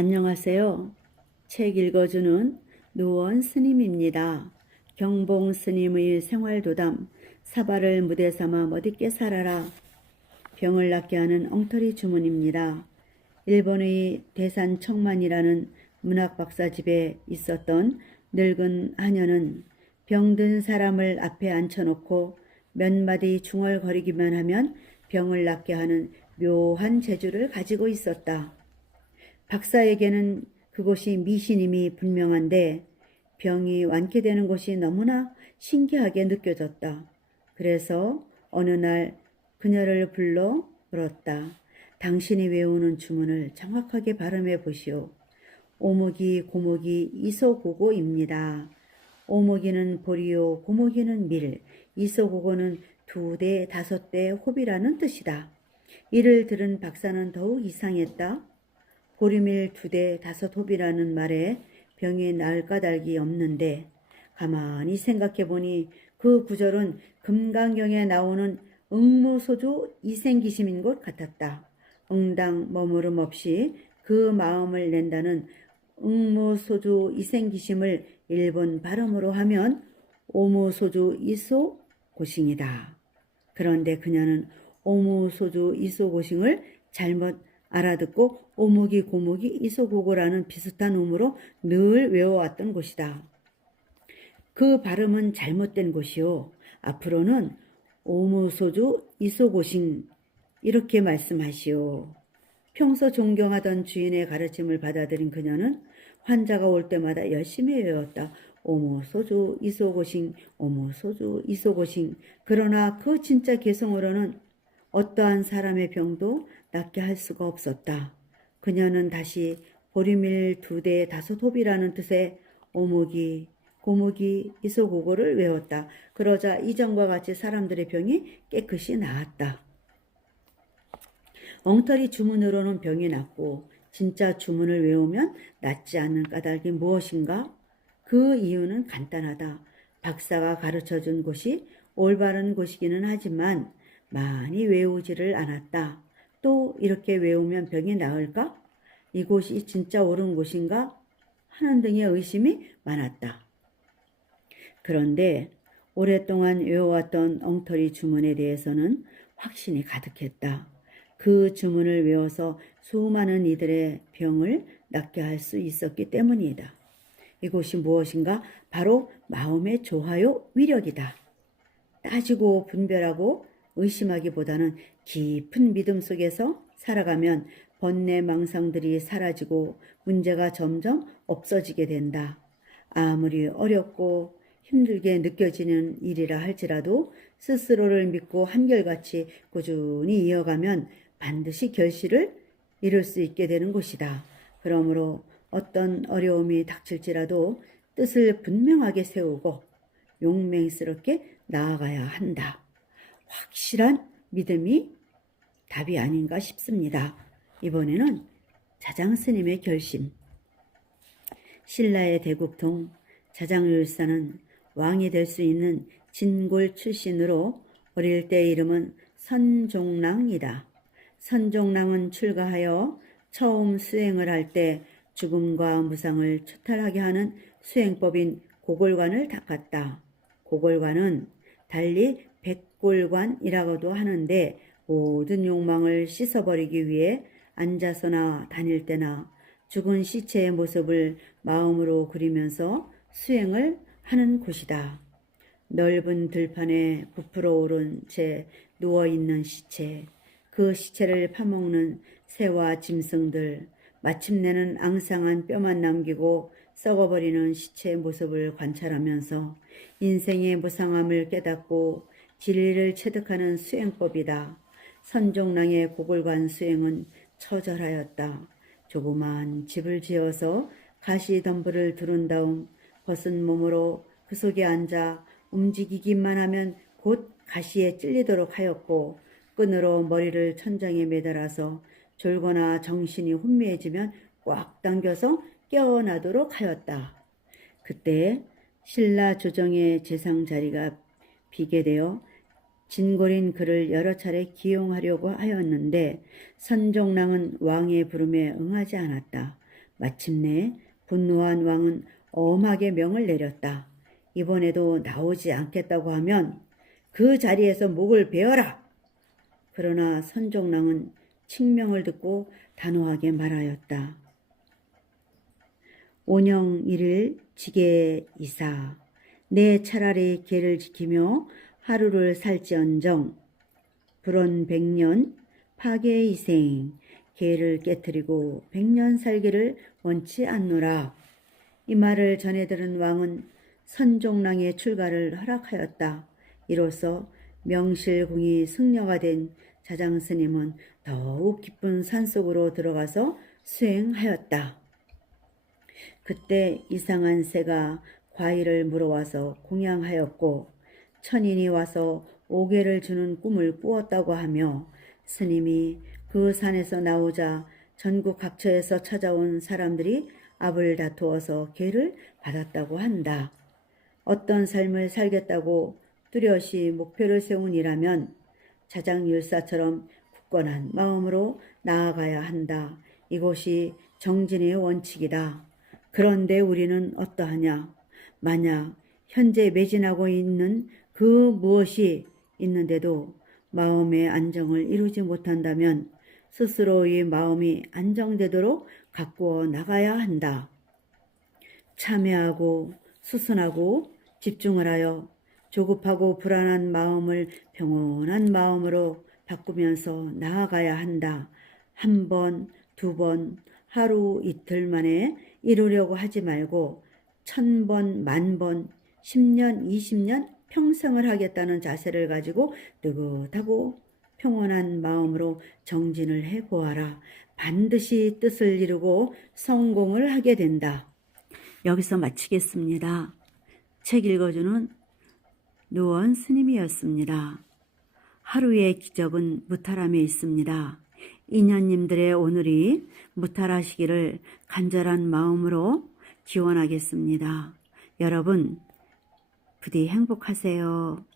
안녕하세요. 책 읽어주는 노원 스님입니다. 경봉 스님의 생활도담, 사발을 무대 삼아 멋있게 살아라. 병을 낫게 하는 엉터리 주문입니다. 일본의 대산청만이라는 문학 박사 집에 있었던 늙은 하녀는 병든 사람을 앞에 앉혀놓고 몇 마디 중얼거리기만 하면 병을 낫게 하는 묘한 재주를 가지고 있었다. 박사에게는 그곳이 미신임이 분명한데 병이 완쾌되는 곳이 너무나 신기하게 느껴졌다. 그래서 어느 날 그녀를 불러 물었다. 당신이 외우는 주문을 정확하게 발음해 보시오. 오목이 고목이 이소고고입니다. 오목이는 보리요, 고목이는 밀, 이소고고는 2대 5대 호비라는 뜻이다. 이를 들은 박사는 더욱 이상했다. 보리밀 2대 5호비라는 말에 병이 나을 까닭이 없는데 가만히 생각해보니 그 구절은 금강경에 나오는 응무소주 이생기심인 것 같았다. 응당 머무름 없이 그 마음을 낸다는 응무소주 이생기심을 일본 발음으로 하면 오무소주 이소고싱이다. 그런데 그녀는 오무소주 이소고싱을 잘못 알아듣고 오목이 고목이 이소고고라는 비슷한 음으로 늘 외워왔던 것이다. 그 발음은 잘못된 것이요. 앞으로는 오무소주 이소고싱 이렇게 말씀하시오. 평소 존경하던 주인의 가르침을 받아들인 그녀는 환자가 올 때마다 열심히 외웠다. 오무소주 이소고싱, 오무소주 이소고싱. 그러나 그 진짜 개성으로는 어떠한 사람의 병도 낫게 할 수가 없었다. 그녀는 다시 보리밀 2대 5호비라는 뜻의 오목이 고목이 이소고고를 외웠다. 그러자 이전과 같이 사람들의 병이 깨끗이 나았다. 엉터리 주문으로는 병이 낫고 진짜 주문을 외우면 낫지 않는 까닭이 무엇인가? 그 이유는 간단하다. 박사가 가르쳐준 곳이 올바른 곳이기는 하지만 많이 외우지를 않았다. 또 이렇게 외우면 병이 나을까? 이곳이 진짜 옳은 곳인가? 하는 등의 의심이 많았다. 그런데 오랫동안 외워왔던 엉터리 주문에 대해서는 확신이 가득했다. 그 주문을 외워서 수많은 이들의 병을 낫게 할 수 있었기 때문이다. 이곳이 무엇인가? 바로 마음의 조화요 위력이다. 따지고 분별하고 의심하기보다는 깊은 믿음 속에서 살아가면 번뇌 망상들이 사라지고 문제가 점점 없어지게 된다. 아무리 어렵고 힘들게 느껴지는 일이라 할지라도 스스로를 믿고 한결같이 꾸준히 이어가면 반드시 결실을 이룰 수 있게 되는 것이다. 그러므로 어떤 어려움이 닥칠지라도 뜻을 분명하게 세우고 용맹스럽게 나아가야 한다. 확실한 믿음이 답이 아닌가 싶습니다. 이번에는 자장스님의 결심. 신라의 대국통 자장율사는 왕이 될 수 있는 진골 출신으로 어릴 때 이름은 선종랑이다. 선종랑은 출가하여 처음 수행을 할 때 죽음과 무상을 초탈하게 하는 수행법인 고골관을 닦았다. 고골관은 달리 백골관이라고도 하는데 모든 욕망을 씻어버리기 위해 앉아서나 다닐 때나 죽은 시체의 모습을 마음으로 그리면서 수행을 하는 곳이다. 넓은 들판에 부풀어 오른 채 누워있는 시체, 그 시체를 파먹는 새와 짐승들, 마침내는 앙상한 뼈만 남기고 썩어버리는 시체의 모습을 관찰하면서 인생의 무상함을 깨닫고 진리를 체득하는 수행법이다. 선종랑의 고골관 수행은 처절하였다. 조그마한 집을 지어서 가시덤불을 두른 다음 벗은 몸으로 그 속에 앉아 움직이기만 하면 곧 가시에 찔리도록 하였고 끈으로 머리를 천장에 매달아서 졸거나 정신이 혼미해지면 꽉 당겨서 깨어나도록 하였다. 그때 신라 조정의 재상 자리가 비게 되어 진골인 그를 여러 차례 기용하려고 하였는데 선종랑은 왕의 부름에 응하지 않았다. 마침내 분노한 왕은 엄하게 명을 내렸다. 이번에도 나오지 않겠다고 하면 그 자리에서 목을 베어라. 그러나 선종랑은 칙명을 듣고 단호하게 말하였다. 온영 1일 지게 이사. 내 차라리 계를 지키며 하루를 살지언정 불원 100년 파괴 이생. 계를 깨뜨리고 100년 살기를 원치 않노라. 이 말을 전해 들은 왕은 선종랑의 출가를 허락하였다. 이로써 명실공히 승려가 된 자장스님은 더욱 깊은 산속으로 들어가서 수행하였다. 그때 이상한 새가 과일을 물어와서 공양하였고 천인이 와서 오개를 주는 꿈을 꾸었다고 하며 스님이 그 산에서 나오자 전국 각처에서 찾아온 사람들이 압을 다투어서 계를 받았다고 한다. 어떤 삶을 살겠다고 뚜렷이 목표를 세운 이라면 자장율사처럼 굳건한 마음으로 나아가야 한다. 이것이 정진의 원칙이다. 그런데 우리는 어떠하냐? 만약 현재 매진하고 있는 그 무엇이 있는데도 마음의 안정을 이루지 못한다면 스스로의 마음이 안정되도록 가꾸어 나가야 한다. 참회하고 수순하고 집중을 하여 조급하고 불안한 마음을 평온한 마음으로 바꾸면서 나아가야 한다. 한 번, 두 번, 하루 이틀 만에 이루려고 하지 말고 1000번, 10,000번, 10년, 20년 평생을 하겠다는 자세를 가지고 느긋하고 평온한 마음으로 정진을 해보아라. 반드시 뜻을 이루고 성공을 하게 된다. 여기서 마치겠습니다. 책 읽어주는 노원 스님이었습니다. 하루의 기적은 무탈함에 있습니다. 인연님들의 오늘이 무탈하시기를 간절한 마음으로 기원하겠습니다. 여러분 부디 행복하세요.